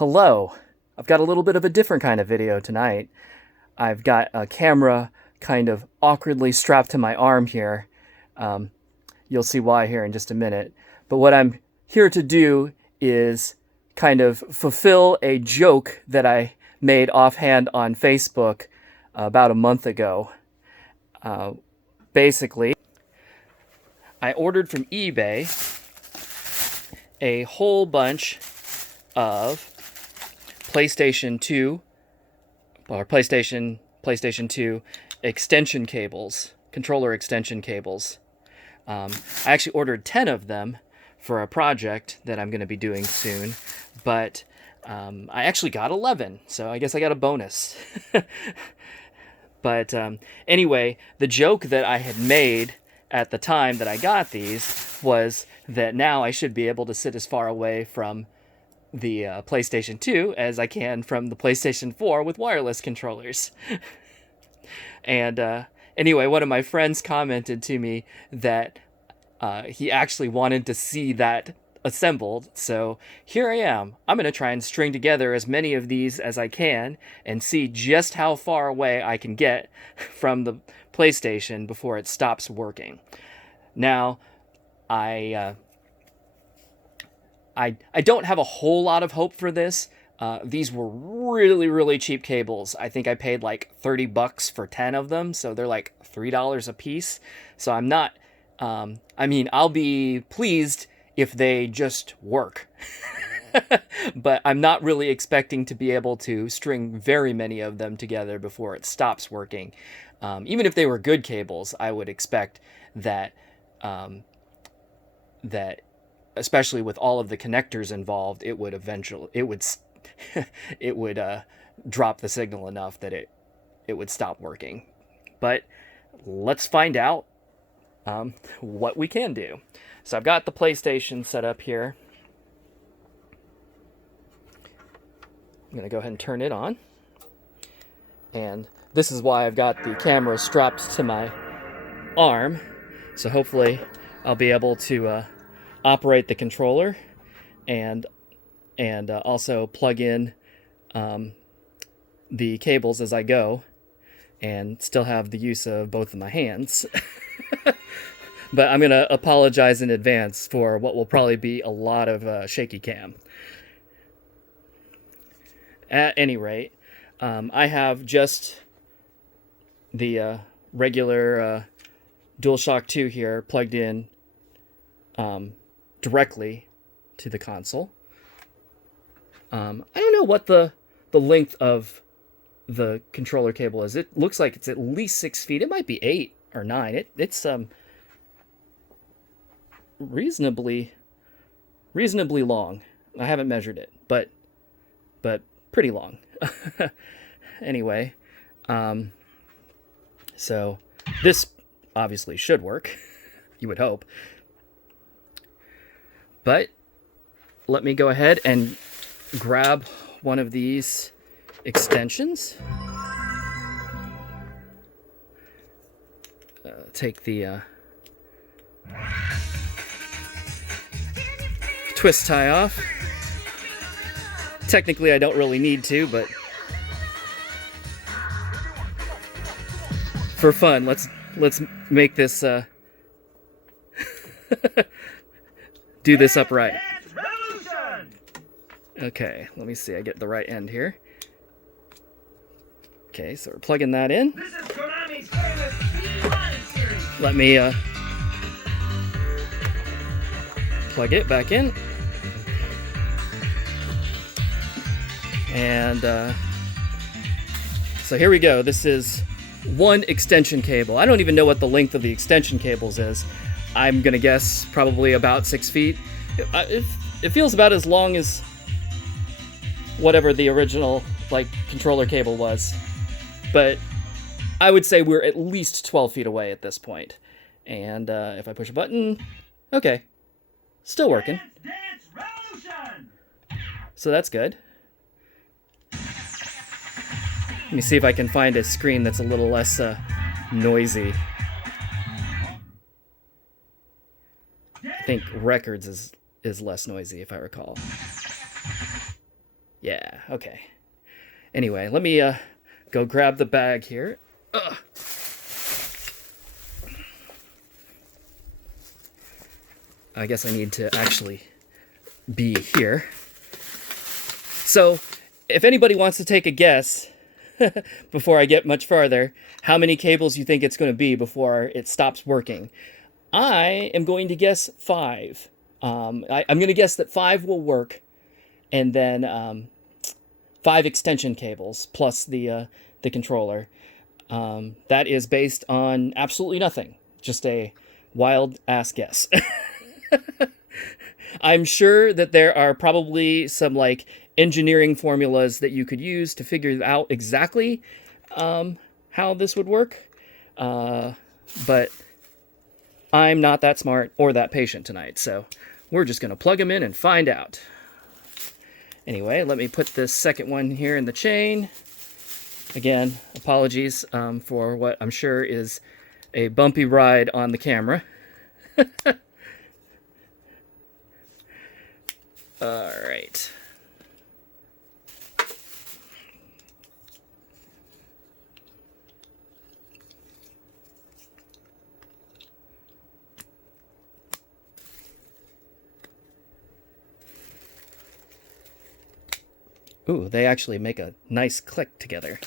Hello. I've got a little bit of a different kind of video tonight. I've got a camera kind of awkwardly strapped to my arm here. You'll see why here in just a minute. But what I'm here to do is kind of fulfill a joke that I made offhand on Facebook about a month ago. Basically, I ordered from eBay a whole bunch of PlayStation 2 or PlayStation 2 extension cables, controller extension cables. I actually ordered 10 of them for a project that I'm going to be doing soon, but I actually got 11, so I guess I got a bonus. But anyway, the joke that I had made at the time that I got these was that now I should be able to sit as far away from the PlayStation 2 as I can from the PlayStation 4 with wireless controllers. And anyway, one of my friends commented to me that he actually wanted to see that assembled. So here I am. I'm going to try and string together as many of these as I can and see just how far away I can get from the PlayStation before it stops working. Now, I don't have a whole lot of hope for this. These were really, really cheap cables. I think I paid like $30 for 10 of them, so they're like $3 a piece. So I'm not, I'll be pleased if they just work. But I'm not really expecting to be able to string very many of them together before it stops working. Even if they were good cables, I would expect that especially with all of the connectors involved, it would drop the signal enough that it would stop working. But let's find out what we can do. So I've got the PlayStation set up here. I'm going to go ahead and turn it on. And this is why I've got the camera strapped to my arm. So hopefully I'll be able to operate the controller and also plug in the cables as I go and still have the use of both of my hands. But I'm going to apologize in advance for what will probably be a lot of shaky cam. At any rate, I have just the regular DualShock 2 here plugged in directly to the console. I don't know what the length of the controller cable is. It looks like it's at least 6 feet. It might be 8 or 9. It's reasonably long. I haven't measured it, but pretty long. Anyway, so this obviously should work. You would hope. But let me go ahead and grab one of these extensions. Take the twist tie off. Technically, I don't really need to, but for fun, let's make this do this upright. Okay, let me see. I get the right end here. Okay, so we're plugging that in. Let me plug it back in. And so here we go. This is one extension cable. I don't even know what the length of the extension cables is. I'm gonna guess probably about 6 feet. It feels about as long as whatever the original controller cable was, but I would say we're at least 12 feet away at this point. And if I push a button, okay, still working. So that's good. Let me see if I can find a screen that's a little less noisy. I think records is less noisy, if I recall. Yeah, okay. Anyway, let me go grab the bag here. Ugh. I guess I need to actually be here. So, if anybody wants to take a guess, before I get much farther, how many cables you think it's going to be before it stops working, I am going to guess 5. I'm going to guess that 5 will work, and then 5 extension cables plus the controller. That is based on absolutely nothing, just a wild ass guess. I'm sure that there are probably some like engineering formulas that you could use to figure out exactly how this would work, but I'm not that smart or that patient tonight, so we're just going to plug them in and find out. Anyway, let me put this second one here in the chain. Again, apologies for what I'm sure is a bumpy ride on the camera. All right. Ooh, they actually make a nice click together.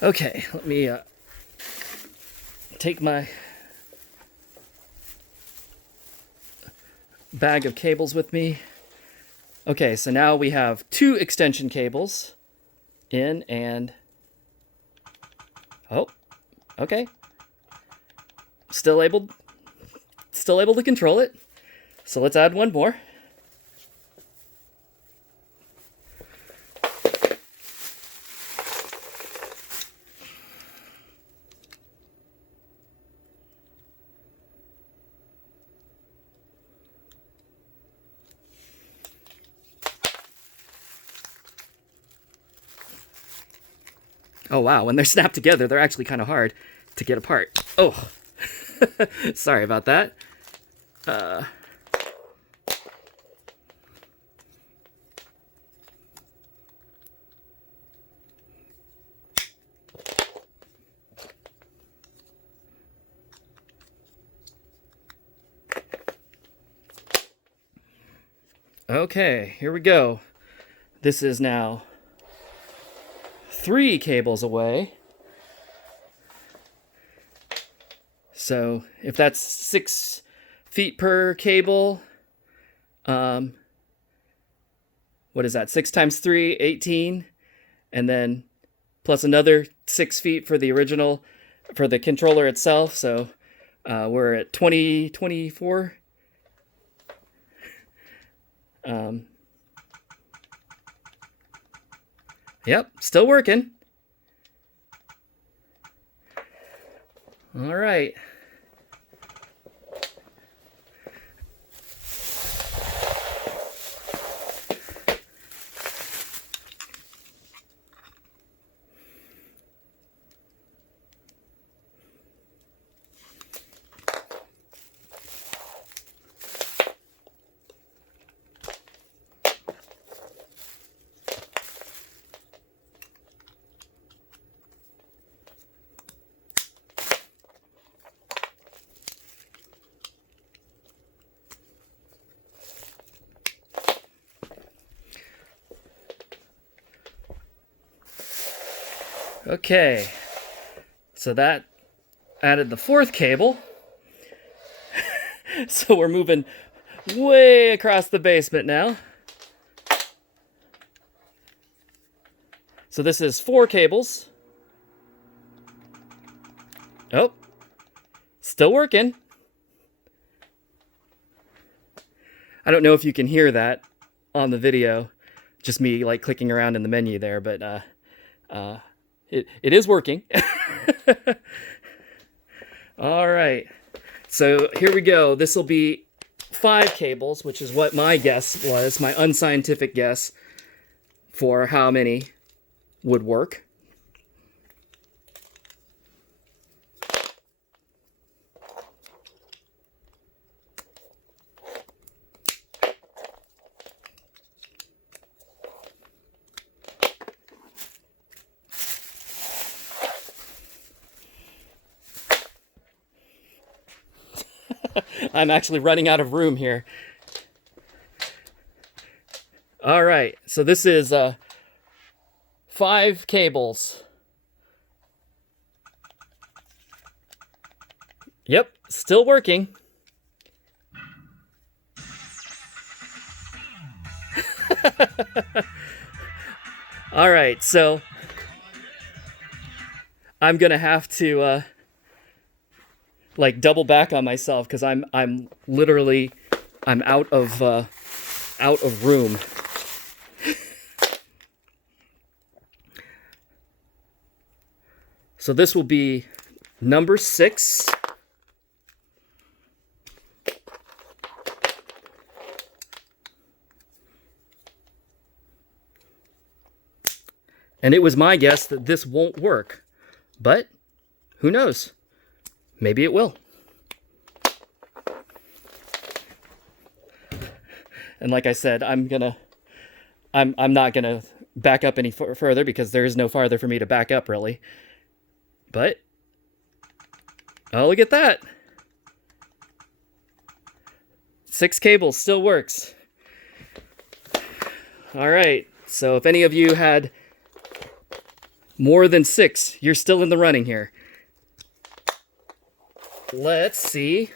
Okay, let me take my bag of cables with me. Okay, so now we have 2 extension cables in and... Oh, okay. Still able to control it. So let's add one more. Oh wow, when they're snapped together, they're actually kind of hard to get apart. Oh, sorry about that. Okay, here we go. This is now 3 cables away. So if that's 6 feet per cable, what is that? 6 times 3, 18. And then plus another 6 feet for the original, for the controller itself. So we're at 24. Yep, still working. All right. Okay, so that added the 4th cable. So we're moving way across the basement now. So this is 4 cables. Oh, still working. I don't know if you can hear that on the video, just me like clicking around in the menu there, but it is working. All right, so here we go. This will be 5 cables, which is what my guess was, my unscientific guess for how many would work. I'm actually running out of room here. All right, so this is 5 cables. Yep, still working. All right, so I'm gonna have to like double back on myself because I'm literally out of room. So this will be number 6. And it was my guess that this won't work, but who knows? Maybe it will. And like I said, I'm not gonna back up any further because there is no farther for me to back up really. But oh, look at that! 6 cables still works. All right. So if any of you had more than 6, you're still in the running here. Let's see.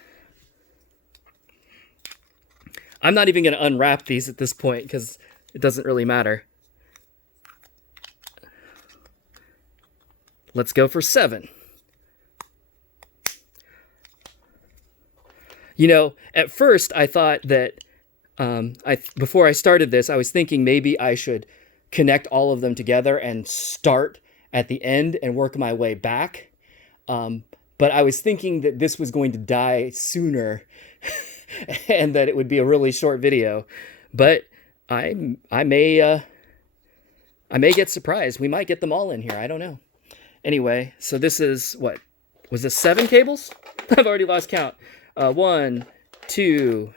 I'm not even going to unwrap these at this point because it doesn't really matter. Let's go for 7. You know, at first I thought that before I started this, I was thinking maybe I should connect all of them together and start at the end and work my way back. But I was thinking that this was going to die sooner and that it would be a really short video. But I may get surprised. We might get them all in here. I don't know. Anyway, so this is what? Was this 7 cables? I've already lost count. 1, 2,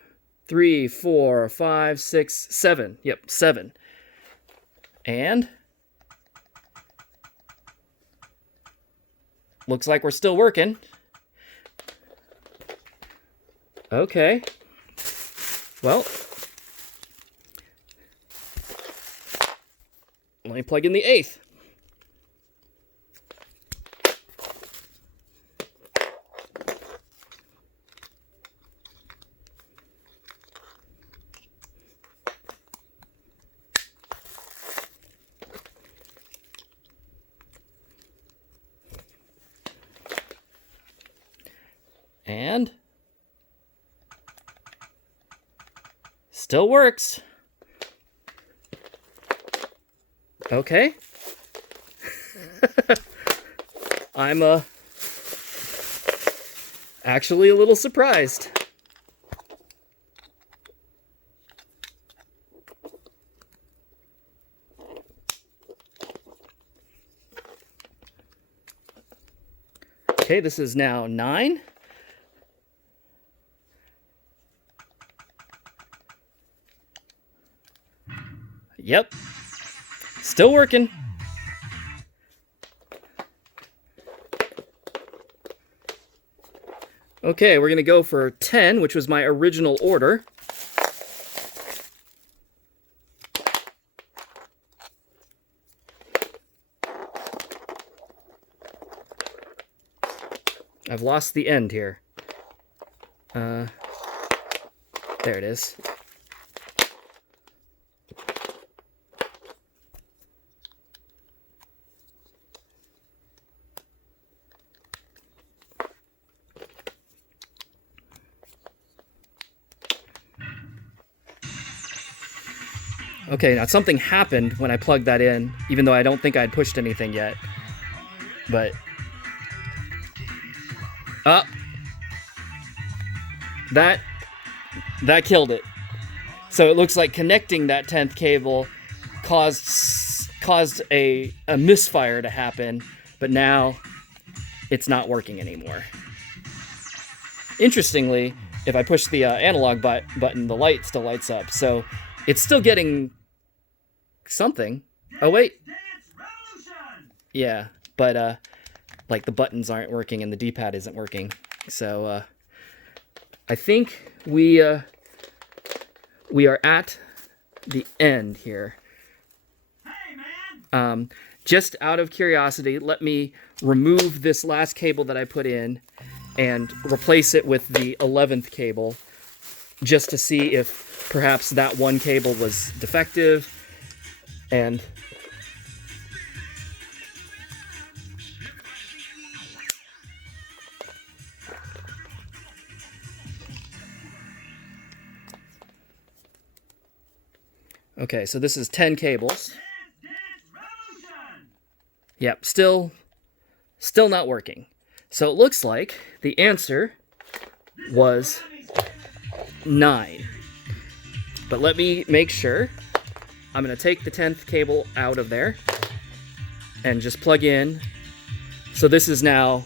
3, 4, 5, 6, 7. Yep, 7. And looks like we're still working. Okay. Well, let me plug in the 8th. And still works. Okay. I'm actually a little surprised. Okay, this is now 9. Yep. Still working. Okay, we're going to go for 10, which was my original order. I've lost the end here. There it is. Okay, now something happened when I plugged that in, even though I don't think I'd pushed anything yet. But that killed it. So it looks like connecting that 10th cable caused a misfire to happen, but now it's not working anymore. Interestingly, if I push the analog button, the light still lights up. So it's still getting something. Oh, wait. Yeah, but like the buttons aren't working and the D-pad isn't working. So I think we are at the end here. Just out of curiosity, let me remove this last cable that I put in and replace it with the 11th cable, just to see if perhaps that one cable was defective. And okay, so this is 10 cables. Yep, still not working. So it looks like the answer was 9. But let me make sure. I'm going to take the 10th cable out of there and just plug in. So this is now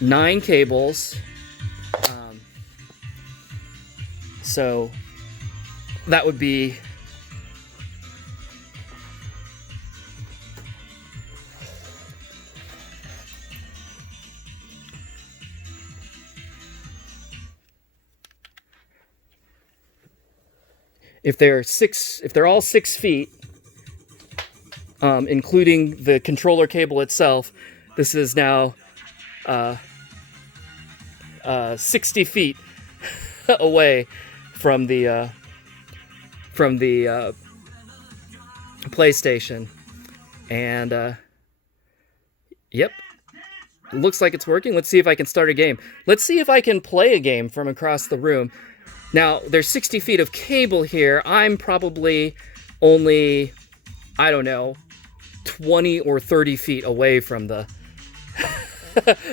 9 cables. So that would be if they're all 6 feet, including the controller cable itself, this is now 60 feet away from the PlayStation. And yep, it looks like it's working. Let's see if I can start a game. Let's see if I can play a game from across the room. Now, there's 60 feet of cable here. I'm probably only, I don't know, 20 or 30 feet away from the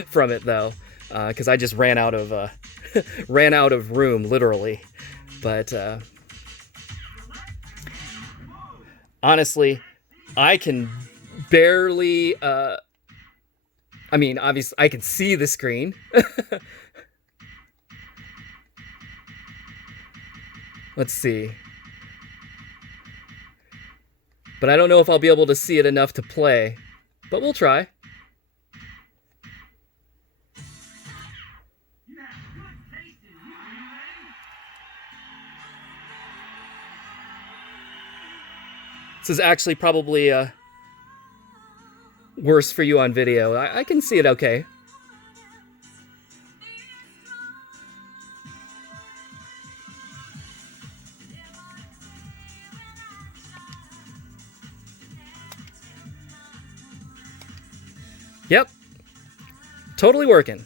from it, though, because I just ran out of room, literally. But honestly, I can barely. I mean, obviously, I can see the screen. Let's see. But I don't know if I'll be able to see it enough to play. But we'll try. This is actually probably worse for you on video. I can see it okay. Yep. Totally working.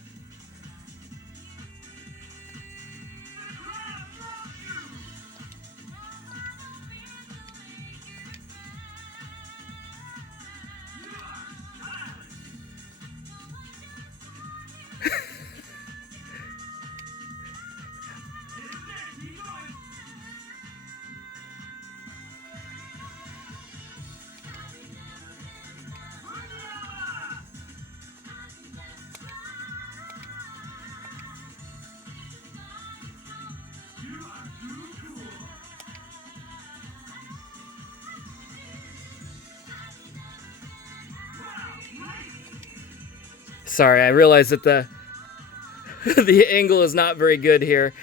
Sorry, I realize that the angle is not very good here,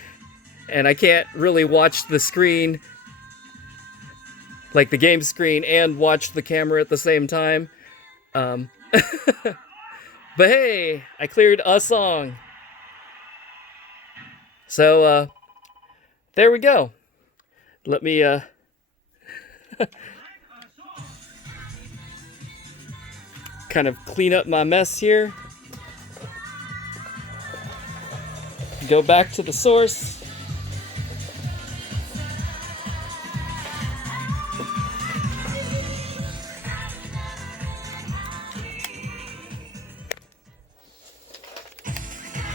and I can't really watch the screen, like the game screen, and watch the camera at the same time. But hey, I cleared a song. So, there we go. Let me, kind of clean up my mess here. Go back to the source.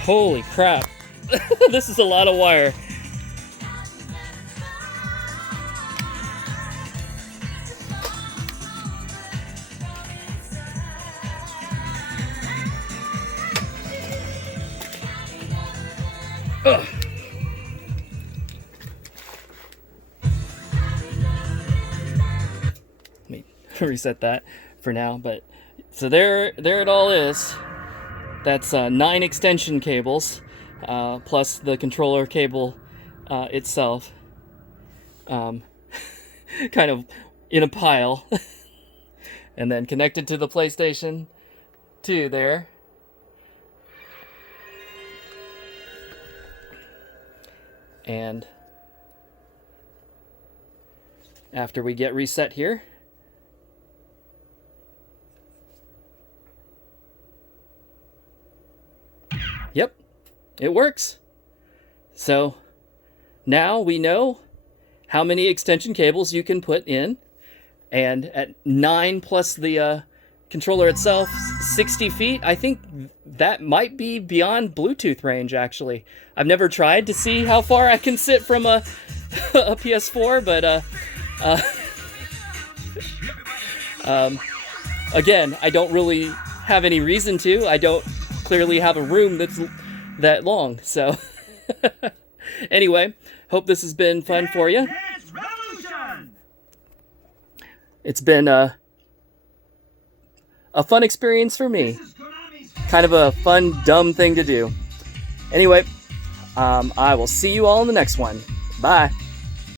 Holy crap. This is a lot of wire. Ugh. Let me reset that for now, but so there it all is. That's 9 extension cables. plus the controller cable itself, kind of in a pile, and then connected to the PlayStation 2 there. And after we get reset here, yep, it works. So now we know how many extension cables you can put in, and at 9 plus the controller itself, 60 feet, I think that might be beyond Bluetooth range, actually. I've never tried to see how far I can sit from a PS4, but again, I don't really have any reason to. I don't clearly have a room that's that long, so anyway, hope this has been fun for you. It's been a fun experience for me. Kind of a fun, dumb thing to do. Anyway, I will see you all in the next one. Bye.